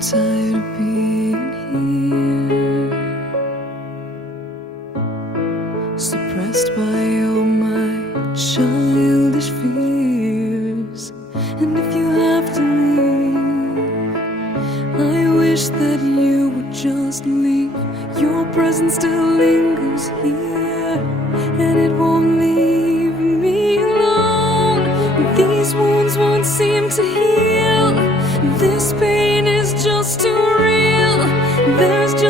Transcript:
tired of being here, suppressed by all my childish fears. And if you have to leave, I wish that you would just leave. Your presence still lingers here, and it won't leave me alone. These wounds won't seem to heal. This pain is just too real. There's just